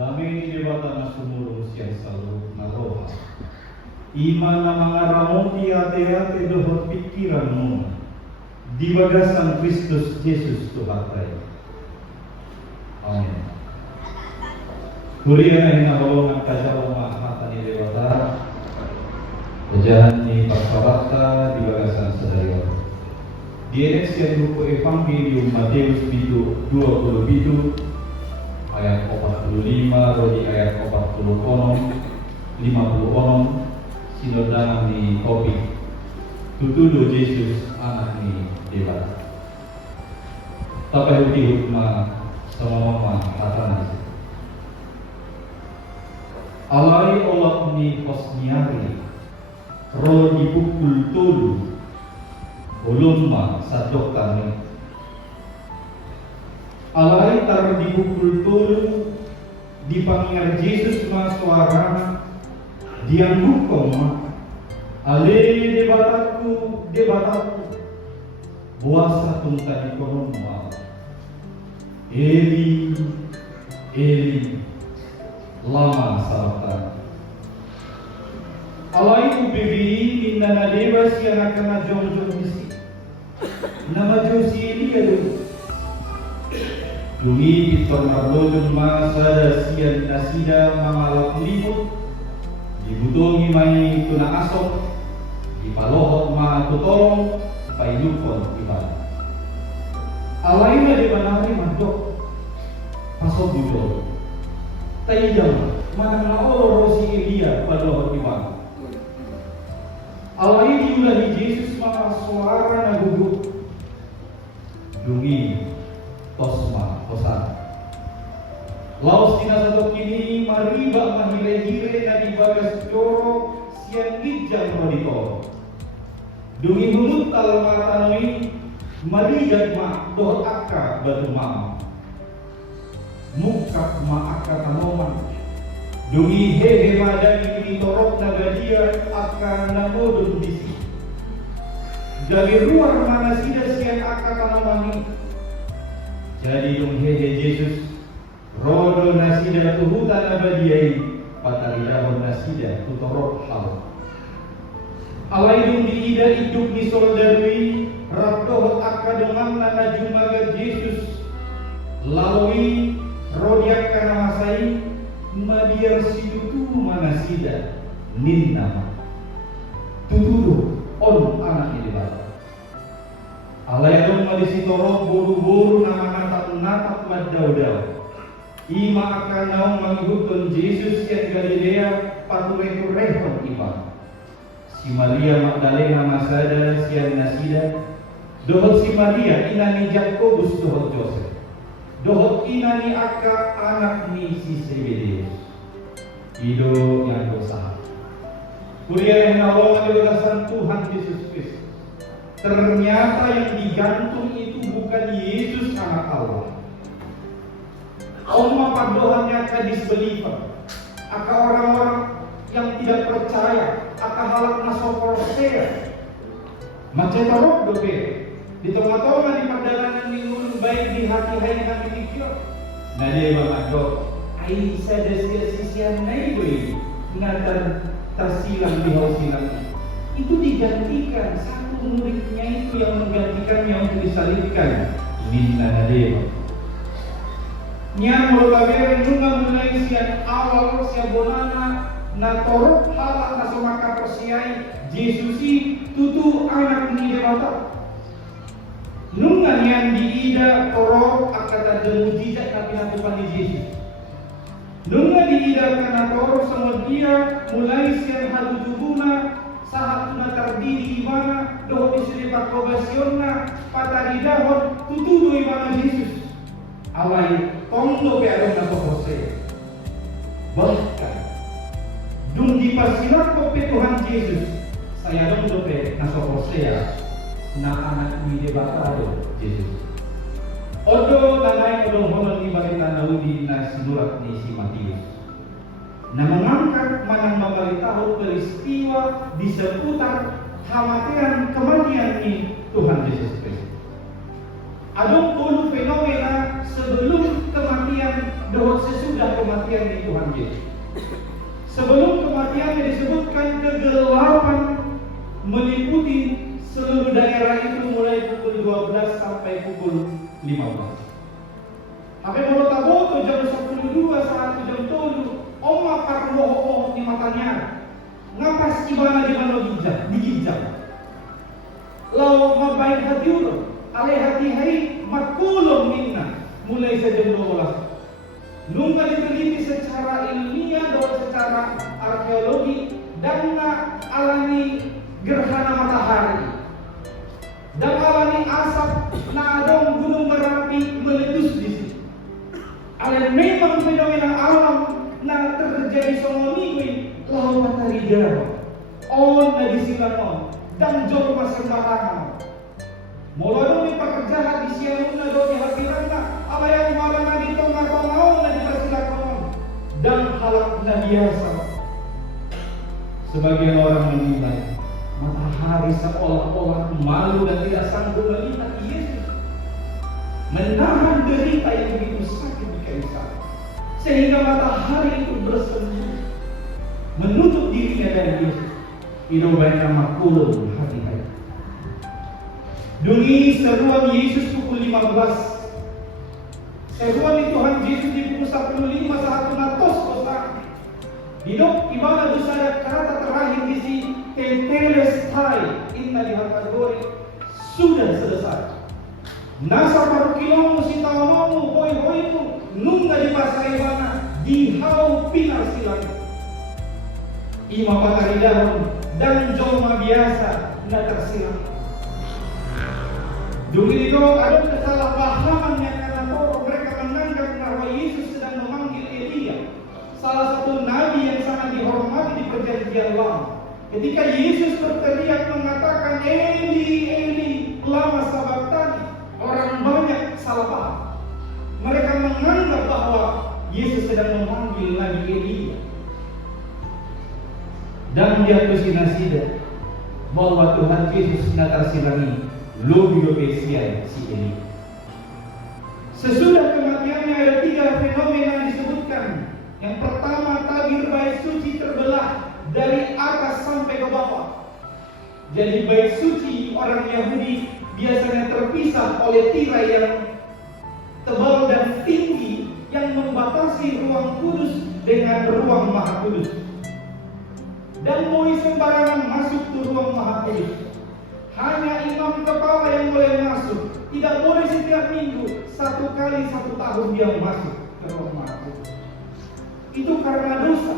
Dami debata na sumuro siya sa loob na roha. Ima na mga ramoti ate-ate dohot pikiran mo. Di bagas ang Kristus Jesus tuhatay. Amen. Kuriya na hinabaw ng kasyawang maakata ni debata. Kajahan ni Pasabata di bagasan sa dayo. Di siya grupo Evangelium Mateus 27 ayat 45 rodi ayat 46 sinodang ni Kopi tutudo Jesus anak ni Dewa tapay hutihut ma sama mama katanas alai olak ni posniari rodi pukul tolu ulun ma sadok kami alai taruh di pukul tolu di pangingar Yesus ma suara diang hukum ma ale debatatku buasa tungta di konon ma Eli lama salatan alai ubiri inna na dewa siya na jom bisi nama josi Elia dulu Dungi pitor mardojun masa sian nasida mamalak limut dibutongi mai tuna asok dipalohot ma tutolong pailupon ibadah alaina di manari mandok pasok budol taidam mana naolo rosi Elia palohot ibadah alaina diulahi Yesus maka suara nagugut dungi Tosma, Tosan. Laos tina satu kini mariba mahile-hile na di bagas joro siang gijang rodito. Dungi humut tal matanoi marigat ma doh akka batu ma. Mukak ma akka tanoman. Dungi hehe madani kini torok nagadia akka namodun bisi. Dari luar mana sida siang akka tanoman jadi dong hehe Yesus rodo nasida tuhutan abadiyai patalidahon nasida tutorok hal alai dong diida hidup ni soldarui rabdohot akademan nana jumaga Yesus lalui rodiak kana masai madiar sidutu manasida ninnama tutuduh on anak ini bata alai dong madisi torok boru-boru nama natap maddaudau ima akan naung mangihutun Yesus yang Galilea patureku rehon iba si Maria Magdalena masada sian nasida dohot si Maria inani Jakobus dohot Joseph dohot inani akka anak ni si Zebedeus ido yang dosa kuliah yang nawang bagasan Tuhan Yesus Kristus. Ternyata yang digantung itu bukan Yesus anak Allah. Oma padohannya ka disbeliever. Aka orang-orang yang tidak percaya, aka halak nasoporosea. Macetorok dobe. Di tengah-tengah di perjalanan minggu baik di hati-hati kami pikir. Nade mamado, ai sada sia-sia nai boy. Ngatar tersilang di hausilang. Itu digantikan muridnya itu yang menggantikannya untuk disalibkan. Minna nadema. Nya mulai nunga mulai sian awal sian bonana na torok halak na sumaka persiai Jesusi tutu anak ni dewata. Nunga yang diida torok akata demujizat na pinatupan ni Yesus. Nunga diida kana torok sama dia mulai sian halu tubuna saat tuna terdiri di mana doh istri pakobasionna pataridahon tutudo di mana Yesus alai tondo ke adong na pokose bahkan dung dipasilat ko pe Tuhan Yesus saya dong dope na sokosea na anak ni debatado Yesus odo nanay odong honol ni balita naudi na sinurat ni si Matius na mengangkat manang memberitahu peristiwa di seputar kematian ni Tuhan Yesus Kristus. Adong 10 fenomena sebelum kematian doa sesudah kematian di Tuhan Yesus. Sebelum kematiannya disebutkan kegelapan meliputi seluruh daerah itu mulai pukul 12 sampai pukul 15. Tapi kalau taboto jam 12 saat jam 7, oma parmoho di matanya. Ngapas ibana di mana digijam. Lau mabaik hati ulo, alai hati hai makulong minna mulai sejam 12. Nunggu diteliti secara ilmiah dan secara arkeologi dan alami gerhana matahari dan alami asap nadong gunung Merapi meletus di sini. Alai memang fenomena alam na terjadi somoni lau matahari gerhana on na disilanon dan jauh masembarangan. Mulai dari pekerjaan di siang na do di hatiran na apa yang malam na di tongau na dipersilakan dan halak na biasa. Sebagian orang menilai matahari seolah-olah malu dan tidak sanggup melihat Yesus menahan derita yang begitu sakit di kayu salib, sehingga matahari itu bersembunyi menutup dirinya dari Yesus. Itu banyak makulun hati-hati. Dungi seruan Yesus pukul 15. Seruan Tuhan Yesus di pukul 15 saat natos kosak. Hidup ibadah dosa kata terakhir di sini tetelestai inna di kategori sudah selesai. Nasa parukilong si tawamu hoi itu nungga di pasai mana di hau pinar silang. Ima patari daun dan joma biasa na tersilang. Dulu itu ada kesalahpahaman yang karena mereka menganggap bahwa Yesus sedang memanggil Elia, salah satu nabi yang sangat dihormati di perjanjian lama. Ketika Yesus berteriak mengatakan Eli, Eli, lama sabachthani, orang banyak salah paham. Mereka menganggap bahwa Yesus sedang memanggil Nabi Elia. Dan dia kesinasida bahwa Tuhan Yesus natar silami Lobio Pesia si Eli. Sesudah kematiannya ada 3 fenomena yang disebutkan. Yang pertama, tabir bait suci terbelah dari atas sampai ke bawah. Jadi bait suci orang Yahudi biasanya terpisah oleh tirai yang tebal dan tinggi yang membatasi ruang kudus dengan ruang maha kudus. Dan mulai sembarangan masuk ke ruang maha kudus. Hanya imam kepala yang boleh masuk. Tidak boleh setiap minggu, 1 kali 1 tahun dia masuk ke ruang maha kudus. Itu karena dosa.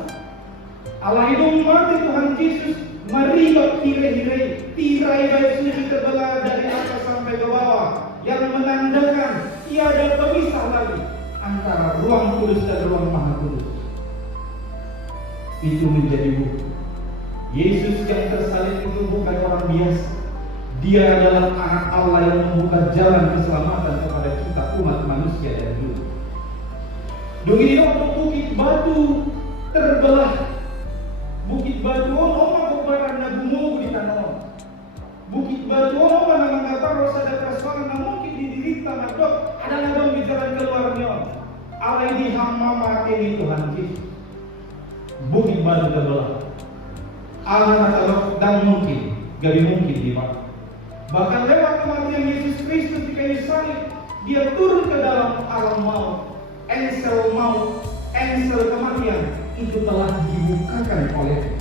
Allah itu mati Tuhan Yesus meribet tirai bait suci terbelah dari atas sampai ke bawah, yang menandakan tiada pemisah lagi antara ruang kudus dan ruang maha kudus. Itu menjadi bukti Yesus yang tersalib itu bukan orang biasa. Dia adalah anak Allah yang membuka jalan keselamatan kepada kita umat manusia dari dulu. Dungin untuk bukit batu terbelah. Bukit batu oma kebaran na bumugo di tanah. Bukit batu oma na mengatakan ada persoalan na mungkin didirita na dok ada na dong di jalan keluarnya. Alai di hamba mati ni Tuhan Yesus. Bukit batu terbelah. Allah na dan mungkin, gak mungkin di mana. Bahkan lewat kematian Yesus Kristus di kayu salib, dia turun ke dalam alam maut. Engsel kematian itu telah dibukakan oleh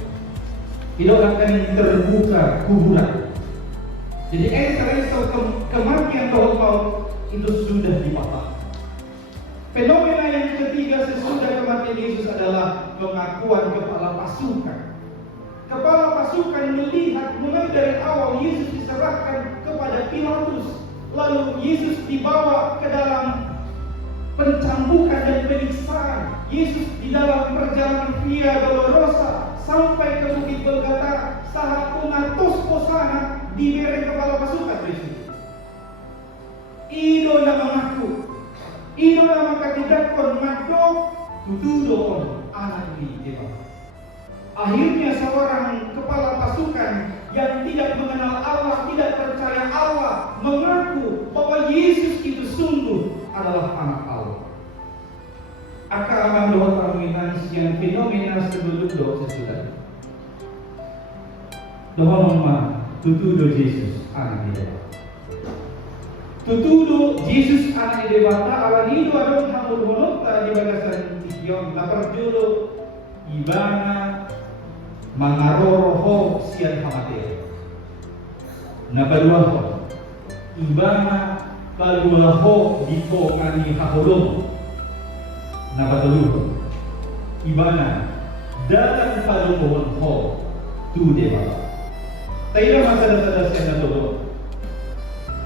tidak akan terbuka kuburan. Jadi engsel kematian Tuhan maut itu sudah dipatah. Fenomena yang ketiga sesudah kematian Yesus adalah pengakuan kepala pasukan. Kepala pasukan melihat mulai dari awal Yesus diserahkan kepada Pilatus, lalu Yesus dibawa ke dalam pencambukan dan penyiksaan. Yesus di dalam perjalanan Via Dolorosa sampai ke Bukit Golgota, saat unatos posana diberi kepala pasukan Yesus. Ido na mengaku, ido na makatidakon madok, tutudon anak di Akhirnya seorang kepala pasukan yang tidak mengenal Allah, tidak percaya Allah, mengaku bahwa Yesus itu sungguh adalah anak Allah. Aka aman doa permintaan siang fenomena sebelum doa sesudah. Doa mama tutudo Yesus anak dia. Tutudo Yesus anak dewata awanido adong hamul honota di bagasan iyon na perjulo ibana mangaroroho sian hamate. Nabaduaho ibana kaluaho dito kani haholom. Nabaduaho ibana dalam palumohon ho tu dewa. Tayo masada-sada siya na todo.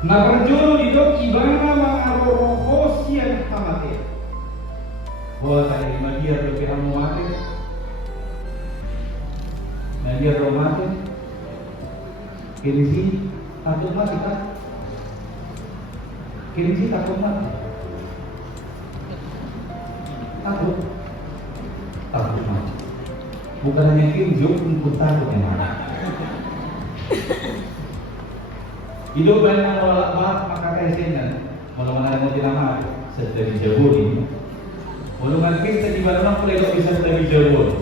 Nabarjolo dito ibana mangaroroho sian hamate. Bola tayo magiar do pirang mate. Magiar do mate. Kinsi takut mati kan? Kinsi takut mati. Takut mati. Bukan hanya kinjo pun takut yang mana. Hidup banyak menolak maaf maka kesengan mana mau dilama sedari jauh ini. Walau kita di mana kalau bisa sedari jauh.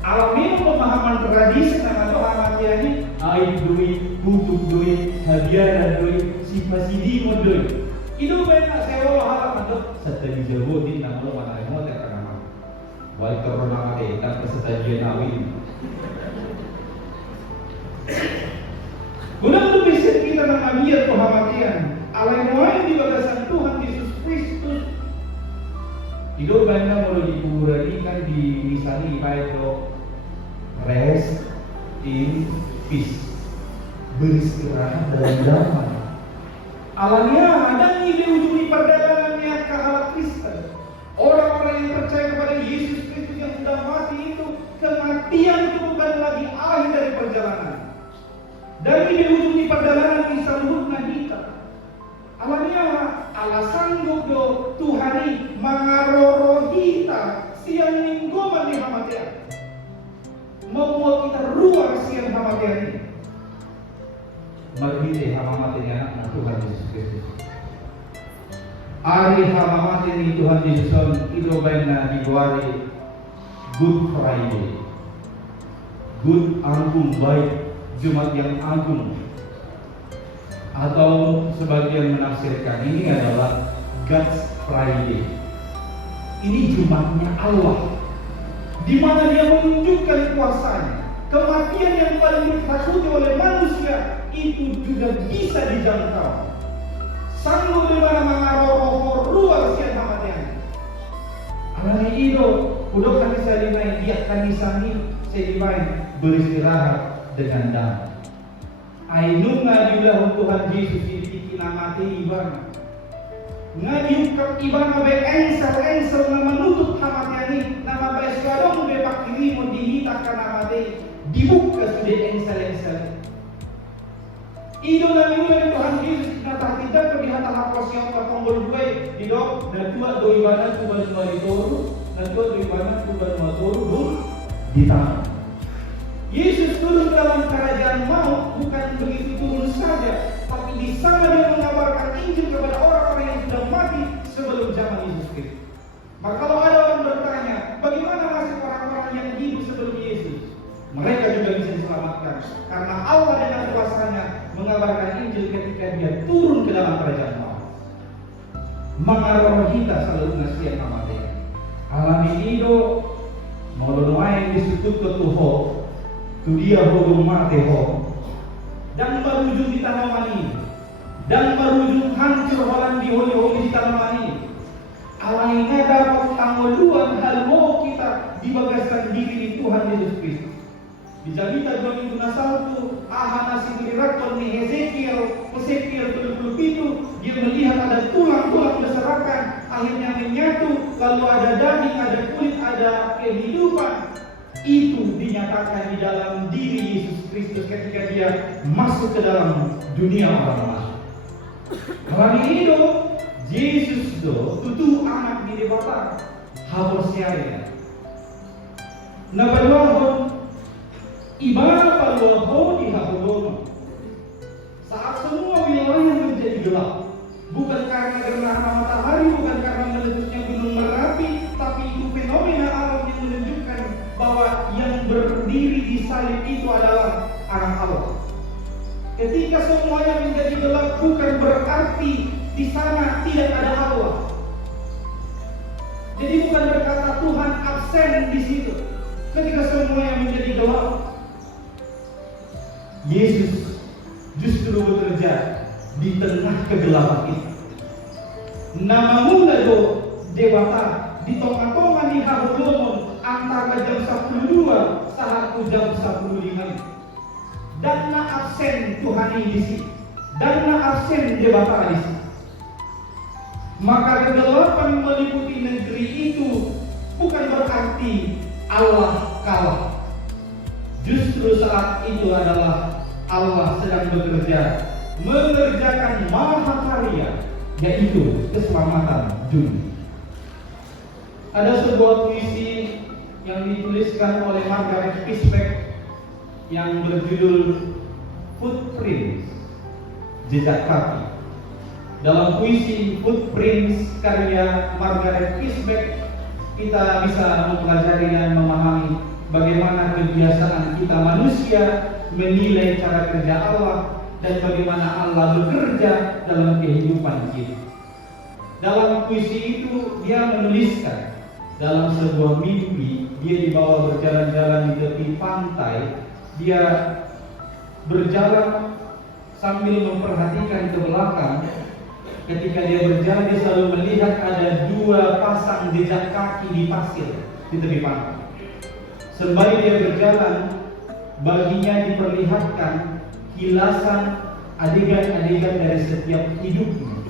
Alami pemahaman tradisi nama doa mati ini aib duit, butuh duit, hadiah dan duit, sifat mau duit. Hidup banyak sewa hal untuk sedari jauh ini nama mana mau terkenal. Wal corona mati tak persetujuan awin. Guna untuk bisa kita mengambil kehormatan alai-alai di bagasan Tuhan Yesus Kristus. Hidup banyak mulai dikurangkan di misalnya ibadah rest in peace, beristirahat dalam damai. Alanya ada ide ujung perdagangannya ke arah Kristen. Orang-orang yang percaya kepada Yesus Kristus yang sudah mati itu, kematian itu bukan lagi akhir dari perjalanan. Dari di ujung perjalanan bisa luhurna kita. Alanya alasan do Tuhani mangaroro kita siang minggu mandi hamatian. Mau kita ruang siang hamatian ini. Mari hamatian anak Tuhan Yesus Kristus. Hari hamatian ini Tuhan Yesus itu baiknya dibuari Good Friday. Good Agung baik. Jumat yang agung, atau sebagian menafsirkan ini adalah God's Friday. Ini Jumatnya Allah, di mana Dia menunjukkan kuasanya. Kematian yang paling ditakuti oleh manusia itu juga bisa dijangkau. Sanggup di mana mengaroroh ruang siang kematian. Alami itu, udah kami salimai, dia kami sami salimai beristirahat dengan damai. Ainu ngadiulah Tuhan Yesus di kinamati ibana. Ngadiukap ibana be engsel na menutup hamatiani nama be suadong be pakirimo dihita kanamati dibuka sudah engsel. Ido na Tuhan Yesus na tidak perlihat hapos yang tertonggol dua di dok dan tua do ibana tuban toru dan tua do ibana tuban toru di tanah. Yesus turun dalam kerajaan maut bukan begitu turun saja, tapi di sana Dia mengabarkan Injil kepada orang-orang yang sudah mati sebelum zaman Yesus Kristus. Maka kalau ada orang bertanya, bagaimana nasib orang-orang yang hidup sebelum Yesus? Mereka juga bisa diselamatkan karena Allah dengan kuasanya mengabarkan Injil ketika Dia turun ke dalam kerajaan maut. Mengarah kita selalu nasihat amatnya. Alami itu mau doain disutup ke Tuhan. Dia hodong mate ho dan berujung di tanah mani dan berujung hancur holan di holi di tanah mani. Alainya dapat tanggaluan hal mau kita dibagasan diri di Tuhan Yesus Kristus. Di Jabita 21 ahana singkirakon ni Hezekiel itu dia melihat ada tulang-tulang berserakan akhirnya menyatu, lalu ada daging, ada kulit, ada kehidupan. Itu dinyatakan di dalam diri Yesus Kristus ketika Dia masuk ke dalam dunia orang masuk. Hari itu Yesus tutu anak di debata habosnya. Nabaluahon ibarat paluahon di habudono. Saat semua wilayah menjadi gelap, bukan karena gerhana matahari, bukan karena meletusnya gunung Merapi, Ketika semuanya menjadi gelap, bukan berarti di sana tidak ada Allah. Jadi bukan berkata Tuhan absen di situ. Ketika semuanya menjadi gelap, Yesus justru bekerja di tengah kegelapan itu. Namamu lado dewata di tongah-tongah di Habulomon antara jam 12 saat jam 15. Dan na absen Tuhan di sini, dan na absen dewata di sini. Maka kegelapan meliputi negeri itu bukan berarti Allah kalah. Justru saat itu adalah Allah sedang bekerja mengerjakan mahakarya, yaitu keselamatan dunia. Ada sebuah puisi yang dituliskan oleh Margaret Pisbeck yang berjudul Footprints, jejak kaki. Dalam puisi Footprints karya Margaret Pisbeck, kita bisa mempelajari dan memahami bagaimana kebiasaan kita manusia menilai cara kerja Allah dan bagaimana Allah bekerja dalam kehidupan kita. Dalam puisi itu dia menuliskan, dalam sebuah mimpi dia dibawa berjalan-jalan di tepi pantai. Dia berjalan sambil memperhatikan ke belakang. Ketika dia berjalan, dia selalu melihat ada 2 pasang jejak kaki di pasir di tepi pantai. Sembari dia berjalan, baginya diperlihatkan kilasan adegan-adegan dari setiap hidupnya.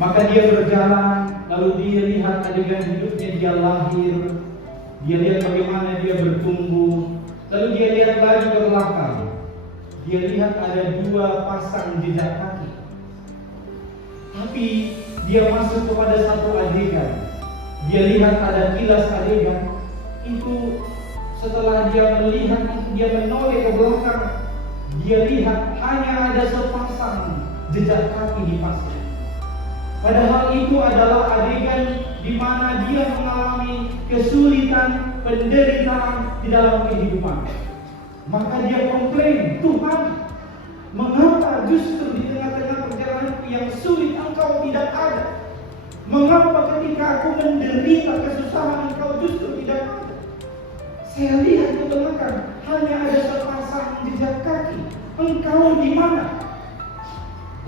Maka dia berjalan, lalu dia lihat adegan hidupnya, dia lahir, dia lihat bagaimana dia bertumbuh. Lalu dia lihat lagi ke belakang. Dia lihat ada 2 pasang jejak kaki. Tapi dia masuk kepada satu adegan. Dia lihat ada kilas adegan. Itu setelah dia melihat itu, dia menoleh ke belakang. Dia lihat hanya ada sepasang jejak kaki di pasir. Padahal itu adalah adegan di mana dia mengalami kesulitan, penderitaan di dalam kehidupan. Maka dia komplain, Tuhan, mengapa justru di tengah-tengah perjalanan yang sulit Engkau tidak ada? Mengapa ketika aku menderita kesusahan Engkau justru tidak ada? Saya lihat ke belakang, hanya ada sepasang jejak kaki. Engkau di mana?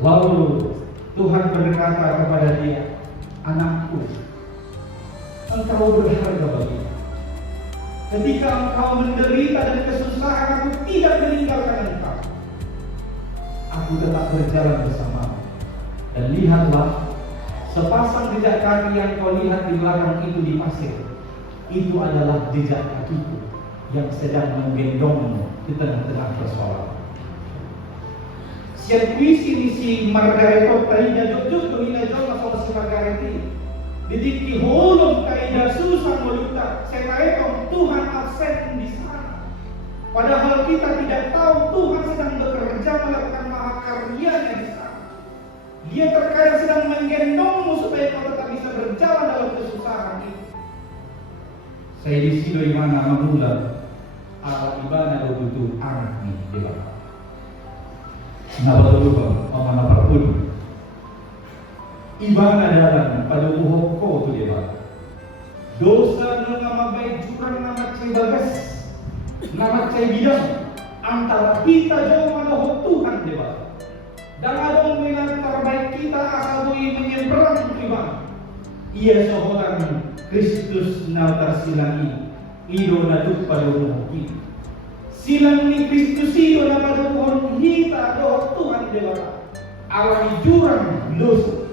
Lalu Tuhan berkata kepada dia, anakku, engkau berharga bagiku. Ketika engkau menderita dan kesusahan, aku tidak meninggalkan engkau. Aku tetap berjalan bersamamu. Dan lihatlah, sepasang jejak kaki yang kau lihat di belakang itu di pasir, itu adalah jejak kakiku yang sedang menggendongmu di tengah-tengah persoalan. Siap puisi misi Margaret Taida jujur domina jauh masuk si Margaret ini. Didikti holong kaida susah meluta. Saya Tuhan absen di sana. Padahal kita tidak tahu Tuhan sedang bekerja melakukan mahakaryanya di sana. Dia terkadang sedang menggendongmu supaya kau tetap bisa berjalan dalam kesusahan itu. Saya di sini mana mengulang al-ibana butuh anak nih di bawah. Napa lupa, mana perpun. Ibana dalam pada buhok tu dia. Dosa nama baik jurang nama cai bagas, nama cai bidang antara kita jauh mana Tuhan dia. Dan ada mengenal terbaik kita asal menyeberang iman. Ia seorang Kristus nautar silangi, ido naduk pada buhok. Silang ni Kristus itu nama Tuhan kita doa Tuhan dewa awal jurang dosa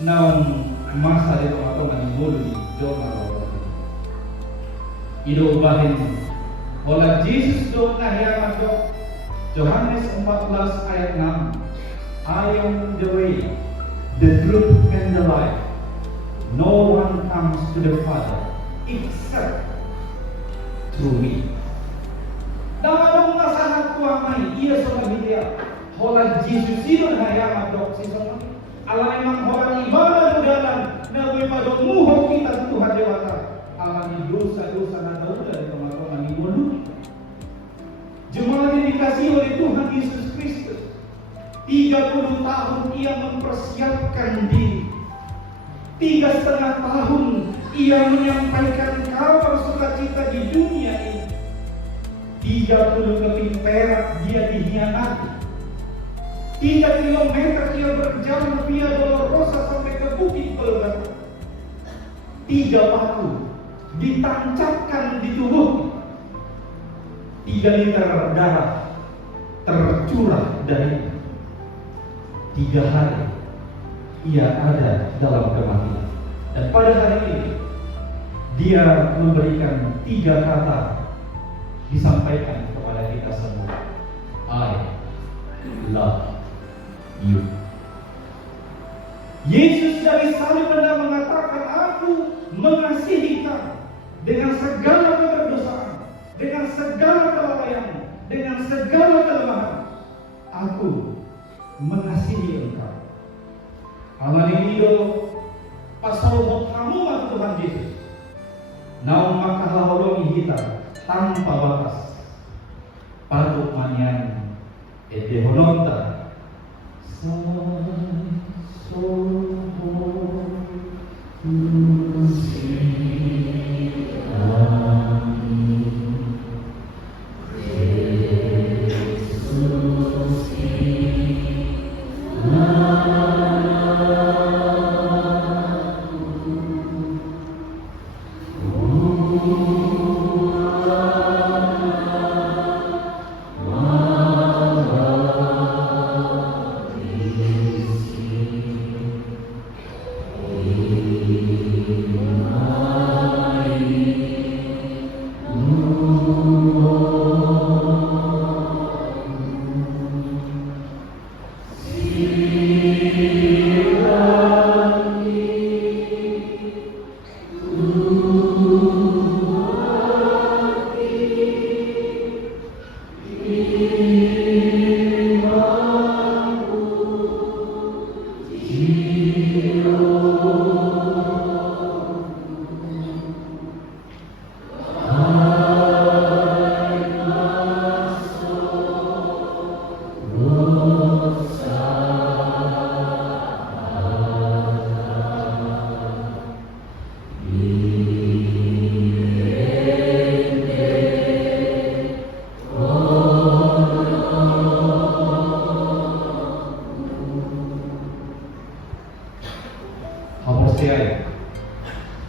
naum masa de tomatongan mulu di joma ido bahin bola Yesus do nahyamat do Yohanes 14 ayat 6 I am the way, the truth and the life. No one comes to the Father except through me. Dalam masalah kuamai ia seorang dia. Hola Yesus itu hanya madok si seorang. Allah memang orang ibadah dalam nabi pada muhok kita Tuhan dewata. Allah ni dosa-dosa nada dari teman-teman ni bolu. Jemaat yang dikasihi oleh Tuhan Yesus Kristus. tahun ia menyampaikan kabar sukacita di dunia ini. 30 keping perak dia dihianati. 3 kilometer ia berjalan via Dolorosa sampai ke Bukit Golgota. 3 batu ditancapkan di tubuh. 3 liter darah tercurah dari 3 hari ia ada dalam kematian. Dan pada hari ini dia memberikan 3 kata disampaikan kepada kita semua. I love you. Yesus dari salib mengatakan, aku mengasihi kamu dengan segala keberdosaan, dengan segala kelalaian, dengan segala kelemahan. Aku mengasihi engkau. Aman ini do pasal kamu mat Tuhan Yesus. Naum maka haholongi hitam tanpa batas. Patut manyan edehononta.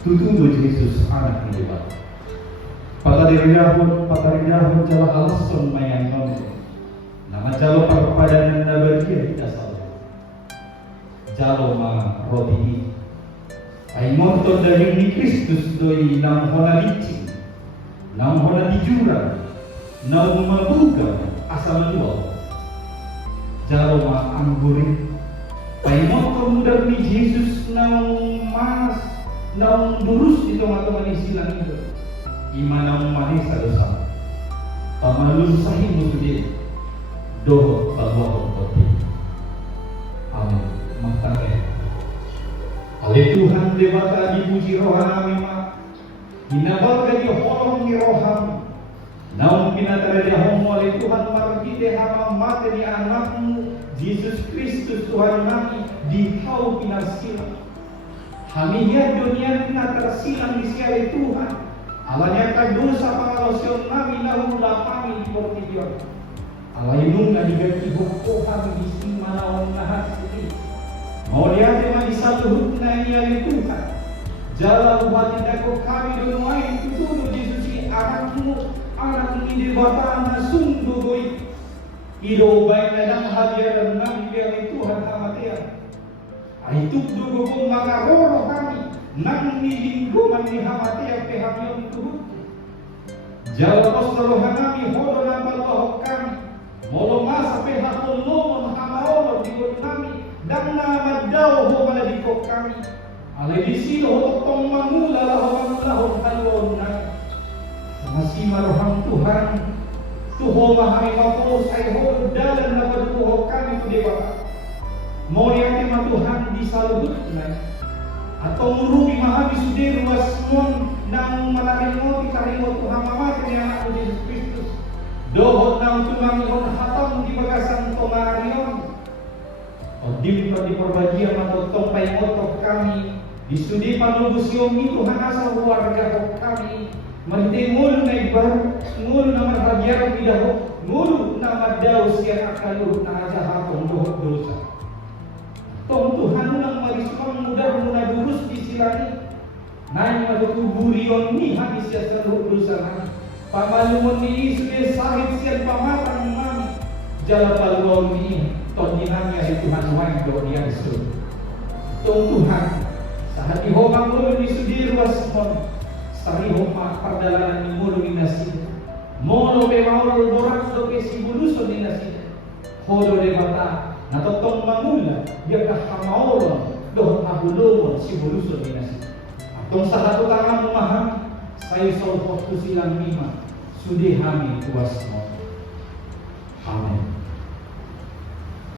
Tutundo Jesus anak ni Diba. Patarinahon jala alasan mayan nono. Nama jalo perpadanan nabagia tidak salah. Jalo ma roti. Ay monto dari ni Kristus doi nam hona licin, nam hona dijura, nam mabuga asal dua. Jalo ma anggurin. Ay monto muda ni Jesus nam mas. Naung durus di tengah-tengah isilan itu. Imanang manis dosa. Pamalun sahih musudi. Doh bahwa kompoti. Amin. Maktake. Oleh Tuhan debata dipuji rohani ma. Hinabalga di holong ni rohani. Naung pinatara di homo oleh Tuhan margi dehama mate di anakmu Yesus Kristus Tuhan kami di hau pinasila. Haminya dunia kita tersilang di siari Tuhan. Alanya dosa pangalosion kami nahu lapami di portidion. Alainung na diganti Tuhan di simanaon nahas ini. Mau lihat yang disaluhut na iari Tuhan. Jala ubati dako kami dunuai tutuno Yesus anakmu ini debata na sungguh goi. Ido baik nadang hadiah nabi biari Tuhan amatian. Itu dugo kong mga roro kami nang nilingguman ni hamati ang pehamiyon tuhod. Jalapos na rohan nami holo na malohok kami. Molo masa pehakon lomon hamaolo digod nami. Dang namadaw ho maladikok kami. Alay disilo ho tong mangula lahon halon na. Masih marohang Tuhan. Tuho mahami mapos ay holo dalan na maduho kami to debata. Moriati matuhan di saludut na atau murumi mahami sudir wasmon nang malaking mo ikarimo Tuhan mamati ni anak Yesus Kristus dohot nang tumangihon hatam di bagasan tomarion o di perbagian atau tompay motok kami Di studi panubus yomi Tuhan asal warga kami. Merti ngulu na ibar, ngulu na marhagyar bidaho, ngulu na madaw siya akalu na aja hapong dohot dosa. Tong Tuhan nang marispang mudah muna durus di silani. Nai madutuburion ni habis siya sa dosa na. Pamalumon ni Yesus sahit siya pamatang mami. Jala paluaw ni tong dinamya di Tuhan wain do niya Yesus. Tong Tuhan sa hati homang mulo ni sudirwas mon. Sari homa pardalanan ni mulo ni nasida. Molo be mauro borak do ke sibuluso ni nasida. Hodo de bata natotong manula dia kahamaolo do ahulomon sibuluso ni nasida. Atong sa hato tangan memahami sayo solfos tu silang lima sudi hami tuas mo.